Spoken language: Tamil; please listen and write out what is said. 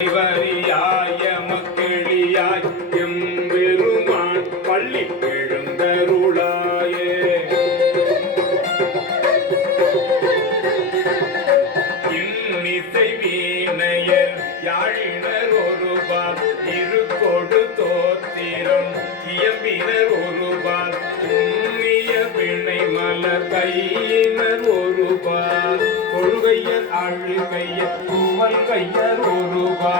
வரியாய மக்களியாய் எம்பெருமான் பள்ளி எழுந்தருளாயே இன்னிசை வீணையர் யாழினர் ஒருபால் இருக்கொடு தோத்திரம் இயம்பினர் ஒருபால் உண்ணிய பிணை மலர் கையினர் ஒருபால் கொள்கையர் அழுகையர் துவல் கையர் ஒருபால்